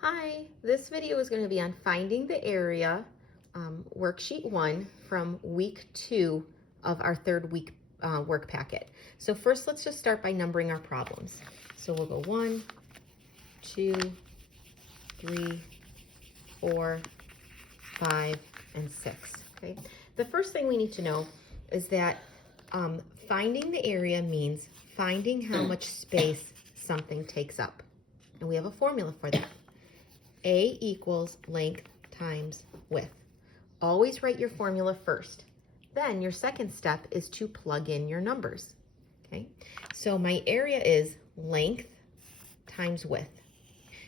Hi, this video is going to be on finding the area, worksheet 1 from week 2 of our third week work packet. So first let's just start by numbering our problems. So we'll go 1, 2, 3, 4, 5, and 6. Okay. The first thing we need to know is that finding the area means finding how much space something takes up. And we have a formula for that. A equals length times width. Always write your formula first. Then your second step is to plug in your numbers. Okay, so my area is length times width.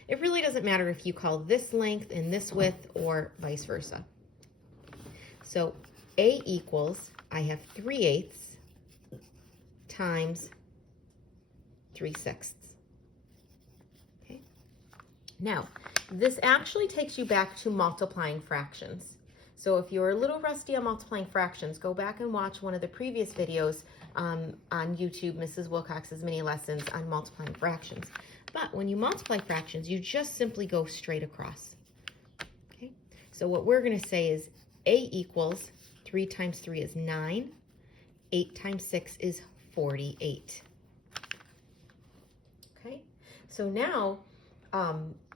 It really doesn't matter if you call this length and this width or vice versa. So A equals, I have 3/8 times 3/6. Okay, now this actually takes you back to multiplying fractions. So if you're a little rusty on multiplying fractions, go back and watch one of the previous videos on YouTube, Mrs. Wilcox's mini lessons on multiplying fractions. But when you multiply fractions, you just simply go straight across. Okay, so what we're going to say is A equals 3 times 3 is 9, 8 times 6 is 48. Okay, so now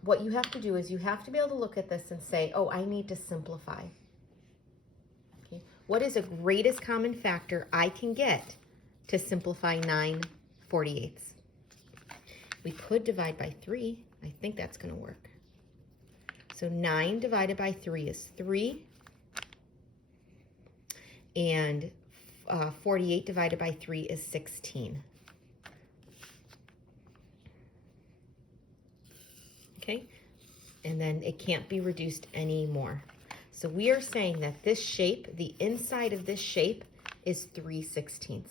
what you have to do is you have to be able to look at this and say, oh, I need to simplify. Okay. What is the greatest common factor I can get to simplify 9/48? We could divide by 3. I think that's going to work. So 9 divided by 3 is 3. And 48 divided by 3 is 16. Okay, and then it can't be reduced anymore. So we are saying that this shape, the inside of this shape, is 3/16.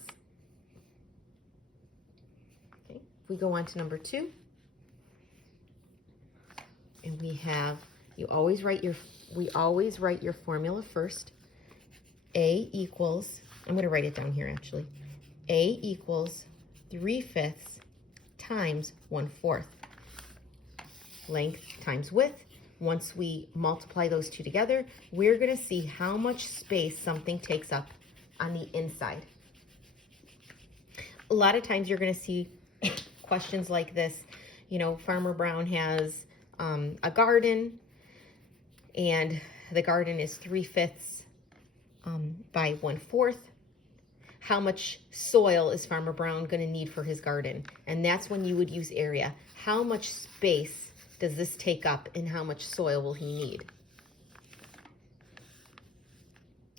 Okay, if we go on to number 2, and we have, we always write your formula first. A equals, I'm going to write it down here actually. A equals 3/5 times 1/4. Length times width. Once we multiply those two together, we're going to see how much space something takes up on the inside. A lot of times you're going to see questions like this. You know, Farmer Brown has a garden, and the garden is 3/5 by 1/4. How much soil is Farmer Brown going to need for his garden? And that's when you would use area. How much space does this take up, and how much soil will he need?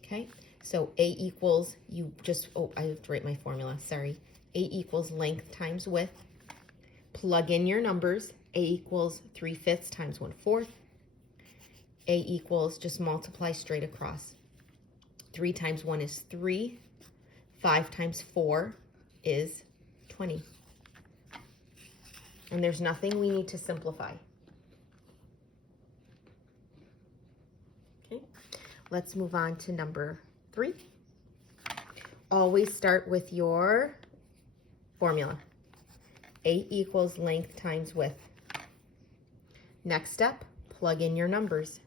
Okay, so A equals, you just, oh, I have to write my formula, sorry. A equals length times width. Plug in your numbers. A equals 3/5 times 1/4. A equals, just multiply straight across. 3 times 1 is 3. 5 times 4 is 20. And there's nothing we need to simplify. Okay, let's move on to number 3. Always start with your formula. A equals length times width. Next step, plug in your numbers.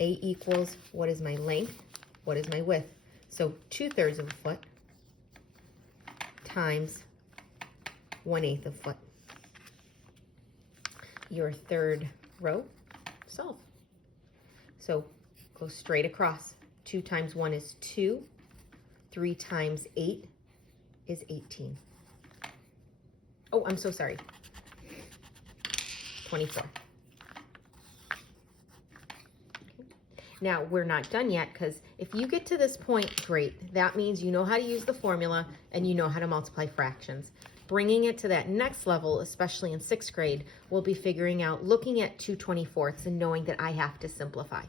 A equals, what is my length? What is my width? So 2/3 of a foot times 1/8 of a foot. Your third row, solve. So go straight across. 2 times 1 is 2. 3 times 8 is 18. Oh, I'm so sorry. 24. Now, we're not done yet, because if you get to this point, great. That means you know how to use the formula and you know how to multiply fractions. Bringing it to that next level, especially in 6th grade, we'll be figuring out, looking at 2/24 and knowing that I have to simplify.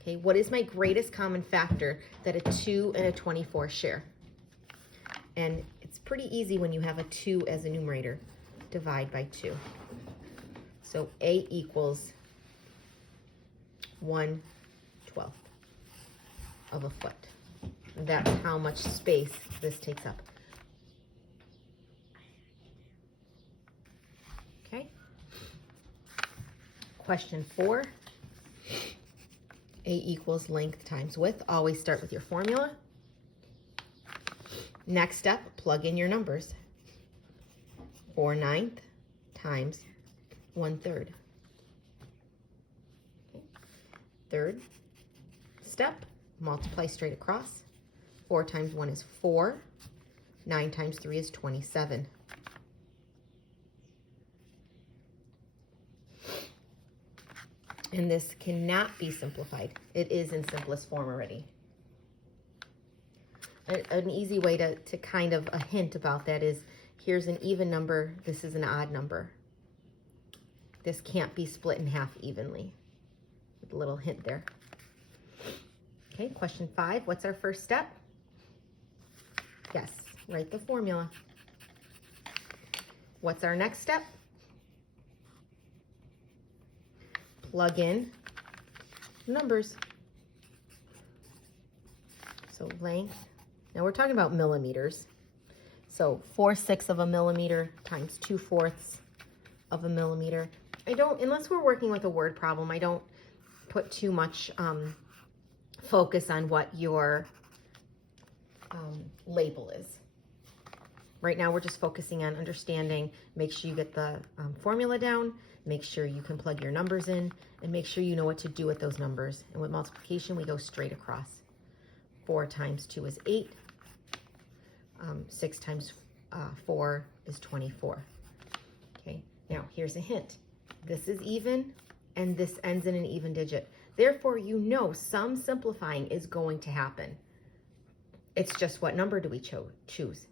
Okay, what is my greatest common factor that a 2 and a 24 share? And it's pretty easy when you have a 2 as a numerator. Divide by 2. So A equals 1/12 of a foot. That's how much space this takes up. Okay. Question 4. A equals length times width. Always start with your formula. Next step, plug in your numbers. 4/9 times 1/3. Okay. Third step, multiply straight across. 4 times 1 is 4. 9 times 3 is 27. And this cannot be simplified. It is in simplest form already. An easy way to kind of a hint about that is, here's an even number, this is an odd number. This can't be split in half evenly. A little hint there. Okay, question 5, what's our first step? Yes, write the formula. What's our next step? Plug in numbers. So length, now we're talking about millimeters. So 4/6 of a millimeter times 2/4 of a millimeter. Unless we're working with a word problem, I don't put too much focus on what your label is. Right now we're just focusing on understanding. Make sure you get the formula down, make sure you can plug your numbers in, and make sure you know what to do with those numbers. And with multiplication, we go straight across. 4 times 2 is 8. 6 times 4 is 24. Okay, now here's a hint. This is even, and this ends in an even digit. Therefore, you know some simplifying is going to happen. It's just what number do we choose?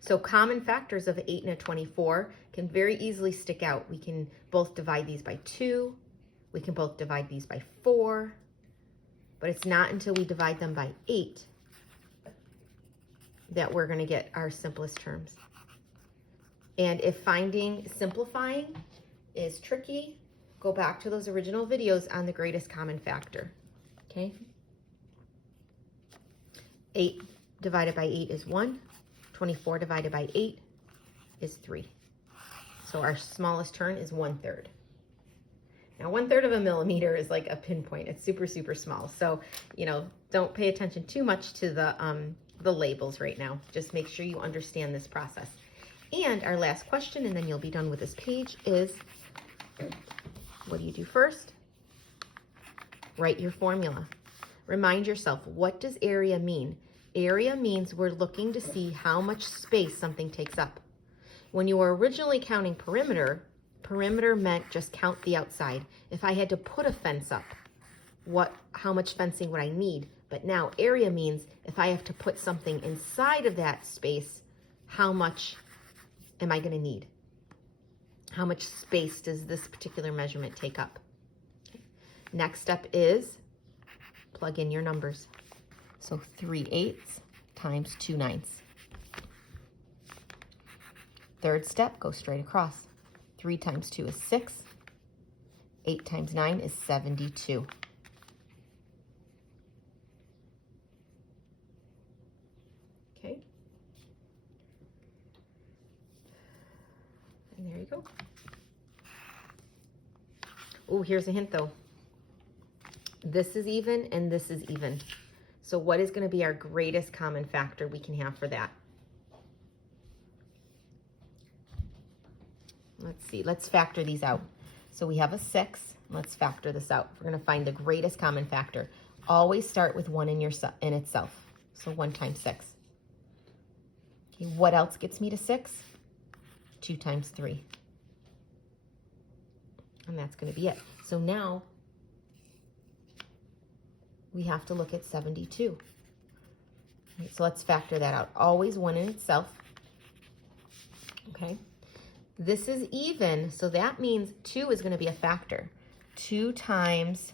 So common factors of 8 and a 24 can very easily stick out. We can both divide these by 2. We can both divide these by 4. But it's not until we divide them by 8 that we're going to get our simplest terms. And if finding simplifying is tricky, go back to those original videos on the greatest common factor. Okay? 8 divided by 8 is 1. 24 divided by 8 is 3. So our smallest term is 1/3. Now 1/3 of a millimeter is like a pinpoint. It's super, super small. So, don't pay attention too much to the labels right now. Just make sure you understand this process. And our last question, and then you'll be done with this page, is what do you do first? Write your formula. Remind yourself, what does area mean? Area means we're looking to see how much space something takes up. When you were originally counting perimeter, perimeter meant just count the outside. If I had to put a fence up, how much fencing would I need? But now area means if I have to put something inside of that space, how much am I going to need? How much space does this particular measurement take up? Okay. Next step is plug in your numbers. So 3/8 times 2/9. Third step, go straight across. 3 times 2 is 6. 8 times 9 is 72. Okay. And there you go. Oh, here's a hint though. This is even and this is even. So what is going to be our greatest common factor we can have for that? Let's see, let's factor these out. So we have a 6, let's factor this out. We're going to find the greatest common factor. Always start with 1 in itself. So 1 times 6. Okay, what else gets me to 6? 2 times 3. And that's going to be it. So now we have to look at 72. Right, so let's factor that out. Always 1 in itself. Okay. This is even, so that means 2 is going to be a factor. 2 times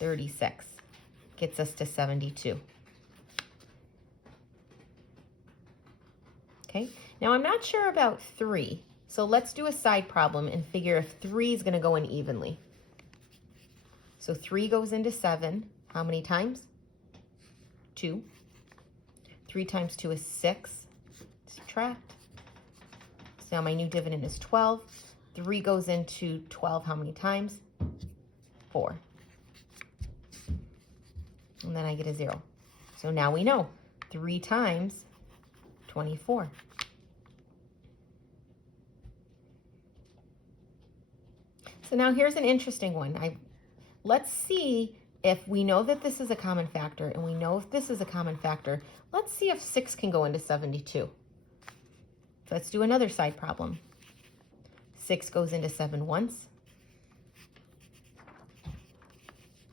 36 gets us to 72. Okay. Now I'm not sure about 3. So let's do a side problem and figure if 3 is going to go in evenly. So 3 goes into 7. How many times? 2. 3 times 2 is 6. Subtract. So now my new dividend is 12. 3 goes into 12 how many times? 4. And then I get a 0. So now we know 3 times 24. So now here's an interesting one. Let's see if we know that this is a common factor and we know if this is a common factor. Let's see if 6 can go into 72. So let's do another side problem. 6 goes into 7 once.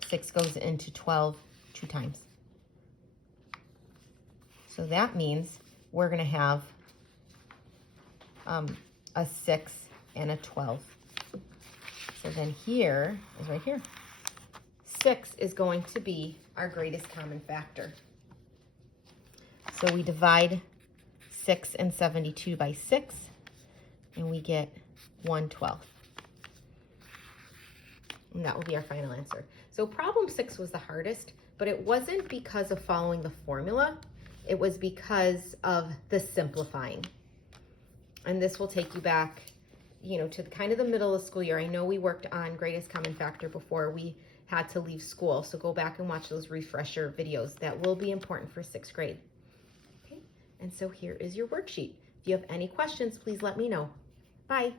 6 goes into 12 2 times. So that means we're going to have a 6 and a 12. So then here is right here. 6 is going to be our greatest common factor. So we divide 6 and 72 by 6, and we get 1/12. And that will be our final answer. So problem 6 was the hardest, but it wasn't because of following the formula. It was because of the simplifying. And this will take you back, to kind of the middle of the school year. I know we worked on greatest common factor before we had to leave school. So go back and watch those refresher videos. That will be important for 6th grade. Okay, and so here is your worksheet. If you have any questions, please let me know. Bye.